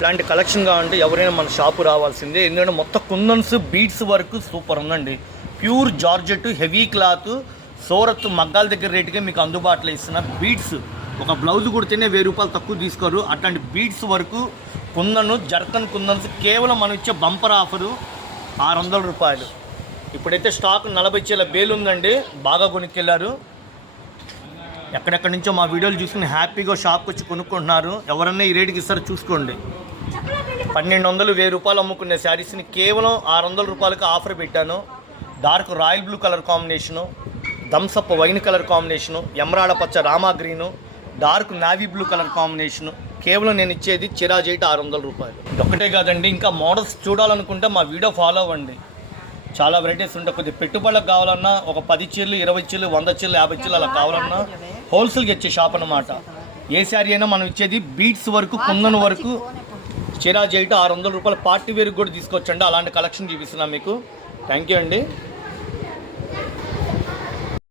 ఇట్లాంటి కలెక్షన్ కావాలంటే ఎవరైనా మన షాపు రావాల్సిందే. ఎందుకంటే మొత్తం కుందన్స్ బీడ్స్ వరకు సూపర్ ఉందండి. Pure georgette heavy cloth Surat మగ్గాల దగ్గర రేటుకే మీకు అందుబాటులో ఇస్తున్నారు. బీడ్స్ ఒక బ్లౌజ్ కుడితేనే 1000 రూపాయలు తక్కువ తీసుకోరు. అట్లాంటి బీడ్స్ వరకు కుందను జర్కన్ కుందన్స్ కేవలం మనం ఇచ్చే బంపర్ ఆఫరు 600 రూపాయలు. ఇప్పుడైతే స్టాక్ 40 చీల బేలు ఉందండి. బాగా కొనుక్కెళ్ళారు. ఎక్కడెక్కడి నుంచో మా వీడియోలు చూసుకుని హ్యాపీగా షాప్కి వచ్చి కొనుక్కుంటున్నారు. ఎవరన్నా ఈ రేటుకి ఇస్తారో చూసుకోండి. 1200 1000 రూపాయలు అమ్ముకునే శారీస్ని కేవలం 600 రూపాయలకి ఆఫర్ పెట్టాను. Dark royal blue colour combination, Thums Up wine colour combination, emerald పచ్చ rama green, dark navy blue colour combination. కేవలం నేను ఇచ్చేది చిరాజైట్ 600 రూపాయలు. ఒక్కటే కాదండి, ఇంకా మోడల్స్ చూడాలనుకుంటే మా వీడియో ఫాలో అవ్వండి. చాలా వెరైటీస్ ఉంటాయి. కొద్దిగా పెట్టుబడులకు కావాలన్నా ఒక 10 చీరలు 20 చీరలు 100 చీరలు 50 చీరలు అలా కావాలన్నా హోల్సేల్గా ఇచ్చే షాప్ అన్నమాట. ఏ శారీ అయినా మనం ఇచ్చేది బీట్స్ వరకు కుందన్ వరకు చిరాజైట్ 600 రూపాయలు. పార్టీ వేర్కి కూడా తీసుకొచ్చండి. అలాంటి కలెక్షన్ చూపిస్తున్నాం మీకు. థ్యాంక్ యూ అండి.